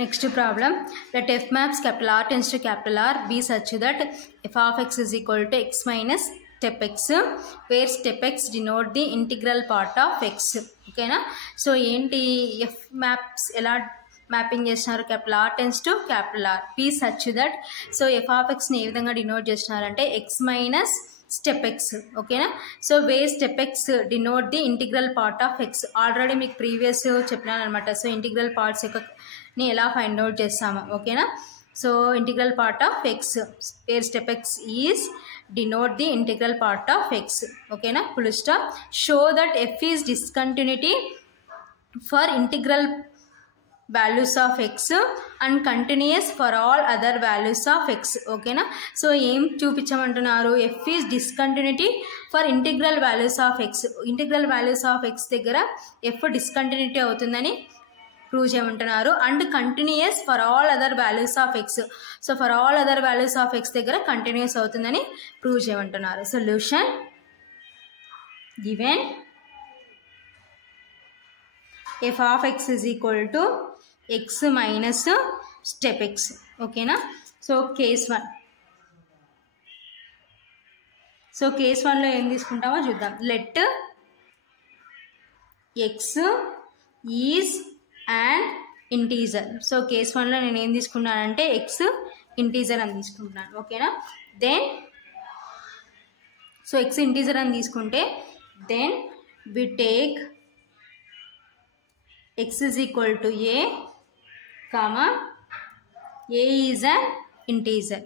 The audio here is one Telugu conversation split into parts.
Next problem, let f maps capital R tends to capital R be such that f of x is equal to x minus step x, where step x denote the integral part of x. Okay na? So enti f maps ela mapping చేస్తున్నారు capital R tends to capital R be such that, so f of x ని ఏ విధంగా డినోట్ చేస్తున్నారంటే x minus step x. ఓకేనా? So where step x denote the integral part of x. Already మీకు ప్రీవియస్ చెప్పినాను అనమాట. సో ఇంటిగ్రల్ పార్ట్స్ ని ఎలా ఫైండ్ అవుట్ చేస్తాము. ఓకేనా? So integral part of x where step x is denote the integral part of x. ఓకేనా? full stop. show that f is discontinuity for integral values of x and continuous for all other values of x. ఓకేనా? సో ఏం చూపించమంటున్నారు, f is discontinuity for integral values of x. Integral values of x దగ్గర f డిస్కంటిన్యూటీ అవుతుందని ప్రూవ్ చేయమంటున్నారు. And continuous for all other values of x. So for all other values of x దగ్గర కంటిన్యూస్ అవుతుందని ప్రూవ్ చేయమంటున్నారు. Solution given f of x is equal to x minus step x. ఓకేనా? So case 1. సో కేస్ 1లో ఏం తీసుకుంటామో చూద్దాం. Let x is and integer. So case 1లో నేను ఏం తీసుకున్నానంటే x ఇంటీజర్ అని తీసుకుంటున్నాను. ఓకేనా? దెన్ సో x ఇంటీజర్ అని తీసుకుంటే then we take x is equal to a comma a is an integer.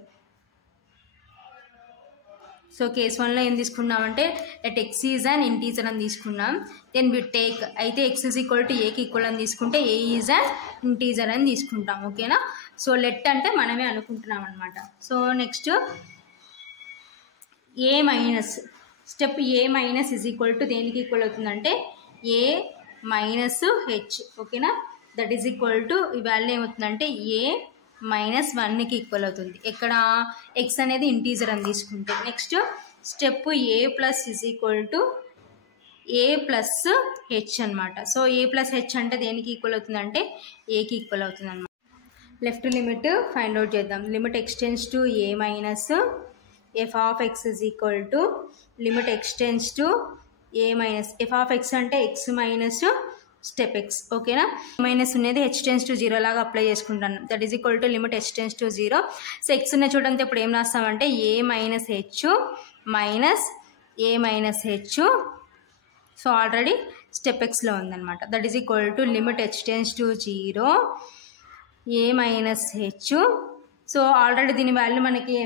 So case 1లో ఏం తీసుకున్నామంటే let x is an integer అని తీసుకున్నాం. దెన్ వి టేక్ అయితే x is equal to a కి ఈక్వల్ అని తీసుకుంటే a ఈజ్ అన్ ఇంటీజర్ అని తీసుకుంటాం. ఓకేనా? సో లెట్ అంటే మనమే అనుకుంటున్నాం అనమాట. So next a minus step a minus is equal to దేనికి ఈక్వల్ అవుతుందంటే a మైనస్ హెచ్. ఓకేనా? దట్ ఈజ్ ఈక్వల్ టు ఈ వాల్యూ ఏమవుతుందంటే a మైనస్ 1కి ఈక్వల్ అవుతుంది. ఇక్కడ x అనేది ఇంటీజర్ అని తీసుకుంటే next step a plus is equal to a plus h అనమాట. సో a ప్లస్ హెచ్ అంటే దేనికి ఈక్వల్ అవుతుందంటే aకి ఈక్వల్ అవుతుంది అనమాట. లెఫ్ట్ లిమిట్ ఫైండ్ అవుట్ చేద్దాం. Limit x tends to a minus f of x is equal to limit x tends to a minus f of x అంటే x మైనస్ స్టెప్ x. ఓకేనా? మైనస్ ఉన్నది h టెన్స్ టు 0 లాగా అప్లై చేసుకుంటాను. That is equal to limit h tends to 0. So x ఉన్న చూడండి ఇప్పుడు ఏం రాస్తామంటే a minus h minus a minus h. So already step ఎక్స్లో ఉందన్నమాట. That is equal to limit h tends to 0 a minus h. So already దీని వాల్యూ మనకి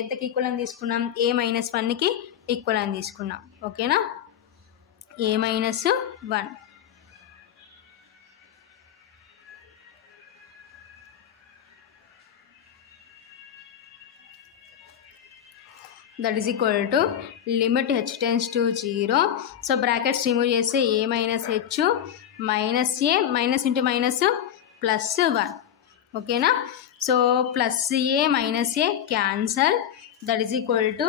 ఎంతకి ఈక్వల్ అని తీసుకున్నాం, a మైనస్ 1కి ఈక్వల్ అని తీసుకున్నాం. ఓకేనా? a minus 1. That is equal to limit h tends to 0. So brackets remove చేస్తే a minus h minus a minus into minus plus 1. ఓకేనా? So plus a minus a cancel. That is equal to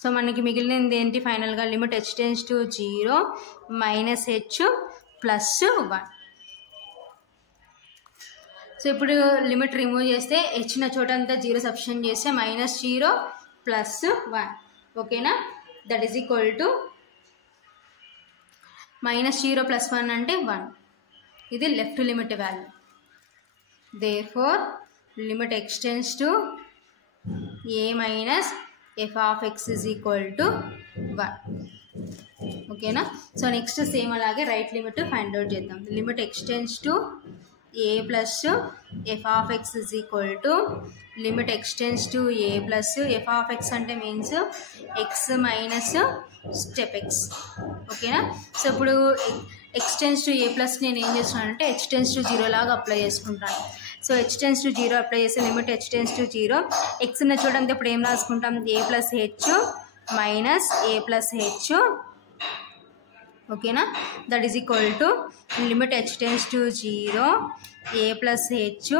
so మనకి మిగిలినది ఏంటి ఫైనల్గా limit h tends to 0 minus H plus 1. So ఇప్పుడు లిమిట్ రిమూవ్ చేస్తే h న చోట అంతా 0 సబ్స్టిట్యూట్ చేస్తే మైనస్ 0 ప్లస్ 1. ఓకేనా? That is equal to minus 0 plus 1 అంటే 1. ఇది left limit value. Therefore limit x tends to a minus f of x is equal to 1. ఓకేనా? సో నెక్స్ట్ సేమ్ అలాగే రైట్ లిమిట్ ఫైండ్ అవుట్ చేద్దాం. Limit x tends to a plus f of x is equal to limit x tends to a plus f of x అంటే means x minus step x. ఓకేనా? సో ఇప్పుడు ఎక్స్టెండ్స్ టు a ప్లస్ నేను ఏం చేస్తున్నానంటే h టెన్స్ టు 0 లాగా అప్లై చేసుకుంటాను. So h tends to 0 apply చేస్తే limit h tends to 0 x ఉన్న చూడండి ఇప్పుడు ఏం రాసుకుంటాం a plus h minus a plus h. ఓకేనా? That is equal to limit h tends to 0 a plus h.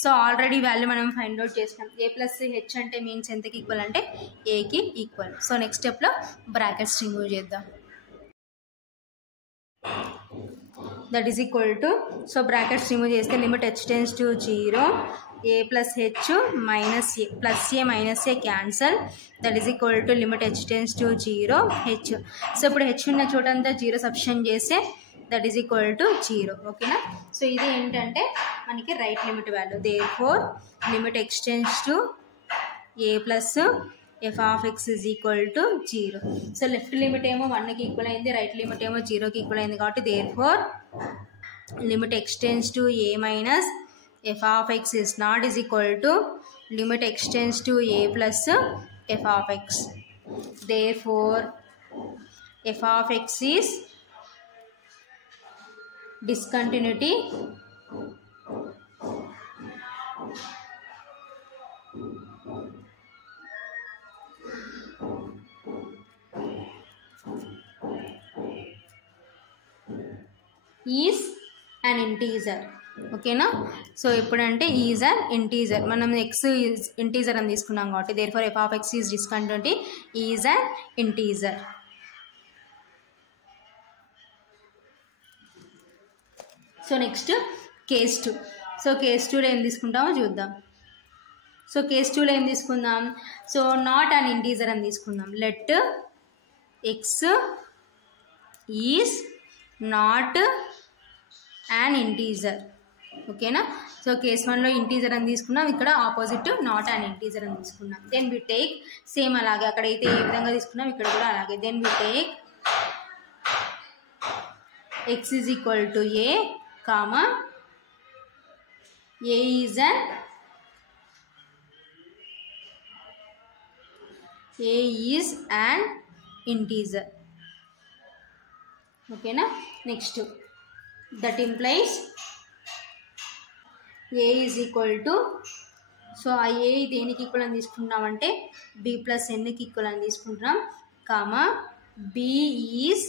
So already value మనం ఫైండ్ అవుట్ చేసినాం. a ప్లస్ హెచ్ అంటే మీన్స్ ఎంతకి ఈక్వల్ అంటే aకి ఈక్వల్. సో నెక్స్ట్ స్టెప్లో బ్రాకెట్స్ రిమూవ్ చేద్దాం. That is equal to, so brackets remove చేస్తే limit h tends to 0, a plus h minus a plus a minus a cancel, that is equal to limit h tends to 0 h. So ఇప్పుడు h ఉన్న చోటంతా 0 సబ్స్టిట్యూట్ చేస్తే దట్ ఈస్ ఈక్వల్ టు 0. ఓకేనా. సో ఇది ఏంటంటే మనకి right limit value. Therefore limit h tends to a plus f of x is equal to 0. So left limit ఏమో 1కి ఈక్వల్ అయింది, రైట్ లిమిట్ ఏమో 0కి ఈక్వల్ అయింది కాబట్టి therefore limit h tends to a minus f of x is not is equal to limit x tends to a plus f of x. Therefore f of x is discontinuity is an integer. ఓకేనా. సో ఇప్పుడంటే ఈజ్ అన్ ఇంటీజర్, మనం ఎక్స్ ఇంటీజర్ అని తీసుకున్నాం కాబట్టి therefore F of x is discontinuity is an integer. So next case 2. So case 2లో ఏం తీసుకుంటామో చూద్దాం. సో కేస్ 2లో ఏం తీసుకుందాం, సో నాట్ అన్ ఇంటీజర్ అని తీసుకుందాం. Let x is not an integer. ఓకేనా. సో కేస్ 1లో ఇంటీజర్ అని తీసుకున్నాం, ఇక్కడ ఆపోజిట్ నాట్ అన్ ఇంటీజర్ అని తీసుకున్నాం. దెన్ వి టేక్ సేమ్ అలాగే అక్కడైతే ఏ విధంగా తీసుకున్నాం ఇక్కడ కూడా అలాగే. Then we take x is equal to a comma a is an integer. ఓకేనా. Next that implies a is equal to, so ఆ ఏ దేనికి ఈక్వల్ అని తీసుకుంటున్నామంటే b ప్లస్ nకి ఈక్వల్ అని తీసుకుంటున్నాం, comma b is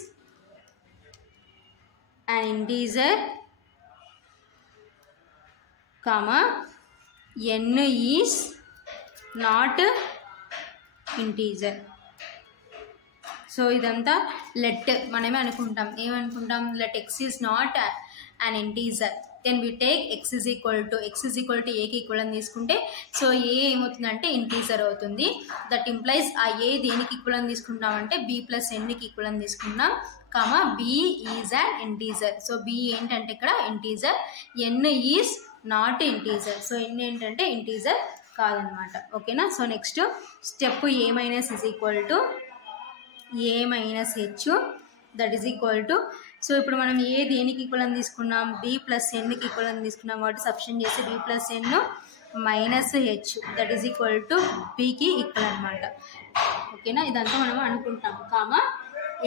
an integer comma n is not integer. So ఇదంతా లెట్ మనమే అనుకుంటాం, ఏమనుకుంటాం, let x is not an integer. Then we take x is equal to ఏకి ఈక్వల్ అని తీసుకుంటే సో ఏ ఏమవుతుందంటే ఇంటీజర్ అవుతుంది. దట్ ఇంప్లైజ్ ఆ ఏ దేనికి ఈక్వల్ అని తీసుకుంటామంటే b ప్లస్ nకి ఈక్వల్ అని తీసుకున్నాం, comma b is an integer. So b ఏంటంటే ఇక్కడ integer, n is not integer. So n ఏంటంటే ఇంటీజర్ కాదనమాట. ఓకేనా. So next step a minus is equal to a minus h, that is equal to, so ఇప్పుడు మనం ఏ దేనికి ఈక్వల్ అని తీసుకున్నాం, b ప్లస్ nకి ఈక్వల్ అని తీసుకున్నాం కాబట్టి సబ్స్టిట్యూట్ చేసి b plus n minus h that is equal to bకి ఈక్వల్ అనమాట. ఓకేనా. ఇదంతా మనం అనుకుంటాం, comma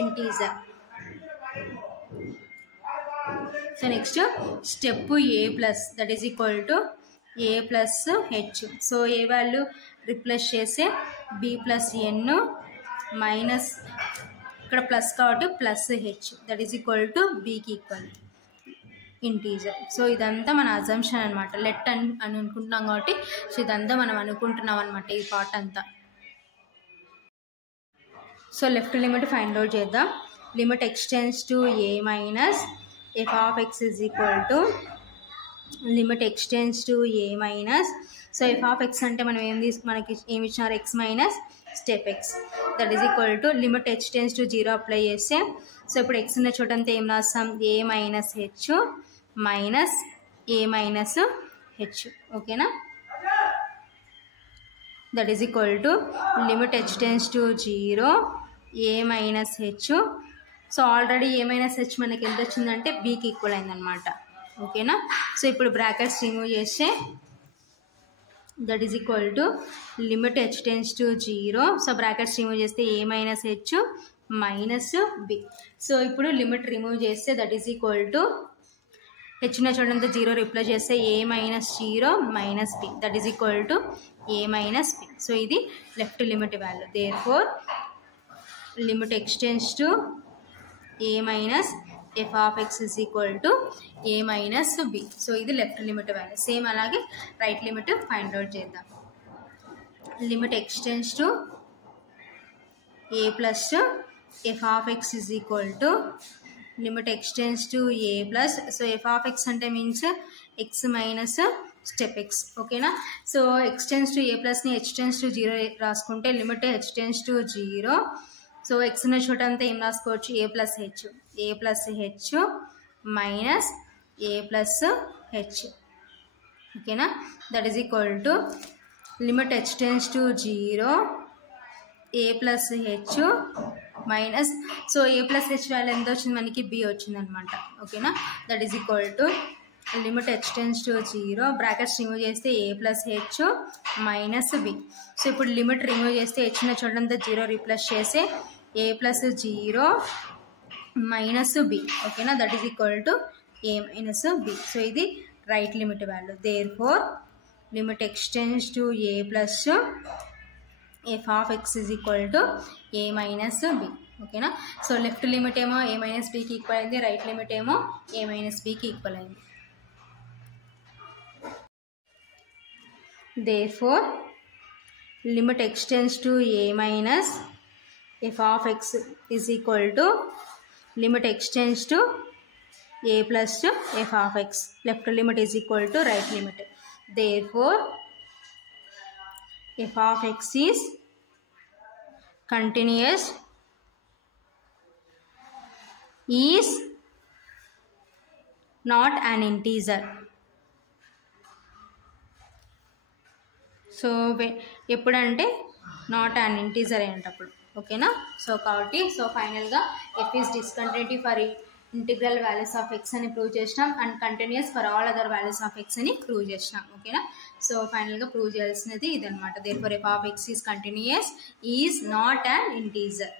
integer. So next step a plus that is equal to a plus h. So a value replace చేస్తే b ప్లస్ n మైనస్ ఇక్కడ ప్లస్ కాబట్టి plus h that is equal to బీకి ఈక్వల్ ఇంటీజర్. సో ఇదంతా మన అజంప్షన్ అనమాట, లెట్ అని అనుకుంటున్నాం కాబట్టి సో ఇదంతా మనం అనుకుంటున్నాం అనమాట ఈ పార్ట్ అంతా. So left limit find out చేద్దాం. Limit x tends to a minus f of x is equal to limit x tends to a minus, so f of x అంటే మనం మనకి ఏమి ఇచ్చినారు, x minus step x that is equal to limit h tends to 0 apply చేస్తే సో ఇప్పుడు ఎక్స్ ఉన్న చోటంతా ఏం రాస్తాం, a minus h minus a minus h. ఓకేనా. That is equal to limit h tends to 0 a minus h. So already a minus h మనకి ఎంత వచ్చిందంటే బీకి ఈక్వల్ అయిందనమాట. ఓకేనా. సో ఇప్పుడు బ్రాకెట్స్ రిమూవ్ చేస్తే that is equal to limit h tends to 0. So brackets remove చేస్తే a minus h minus b. So ఇప్పుడు లిమిట్ రిమూవ్ చేస్తే that is equal to h ఉన్న చూడండి 0 రిప్లేస్ చేస్తే a minus 0 minus b that is equal to a minus b. So ఇది left limit value. Therefore limit x tends to a minus f of x is equal to a minus b. So ఇది లెఫ్ట్ లిమిట్ వాల్యూ. సేమ్ అలాగే రైట్ లిమిట్ ఫైండ్ అవుట్ చేద్దాం. Limit x tends to a plus f of x is equal to limit x tends to a plus so f of x అంటే means x minus step x ఓకేనా. So x tends to a ప్లస్ని h టెన్స్ టు 0 రాసుకుంటే limit h tends to 0 so x ఉన్న చోట అంతా ఏం రాసుకోవచ్చు a plus h minus a plus h ఓకేనా. That is equal to limit h tends to 0 a plus h minus so a plus h value ఎంత వచ్చింది మనకి b వచ్చింది అనమాట ఓకేనా. That is equal to limit h tends to 0 brackets remove చేస్తే a plus h minus b. So ఇప్పుడు లిమిట్ రిమూవ్ చేస్తే h ఉన్న చోటంతా 0 రీప్లేస్ చేసి a ప్లస్ 0 మైనస్ b ఓకేనా. That is equal to a minus b. So ఇది right limit value. Therefore limit x tends to a plus f of x is equal to a minus b ఓకేనా. సో లెఫ్ట్ లిమిట్ ఏమో a మైనస్ bకి ఈక్వల్ అయింది, రైట్ లిమిట్ ఏమో a మైనస్ bకి ఈక్వల్ అయింది. therefore limit x tends to a minus f of x is equal to limit x tends to a plus f of x. Left limit is equal to right limit. Therefore f of x is continuous is not an integer. So ఎప్పుడంటే నాట్ అన్ ఇంటీజర్ అయినప్పుడు ఓకేనా. సో కాబట్టి సో ఫైనల్గా F is discontinuity for integral values of X అని ప్రూవ్ చేసినాం and continuous for all other values of X అని ప్రూవ్ చేసినాం ఓకేనా. సో ఫైనల్గా ప్రూవ్ చేయాల్సినది ఇదనమాట. Therefore F of x is continuous is not an integer.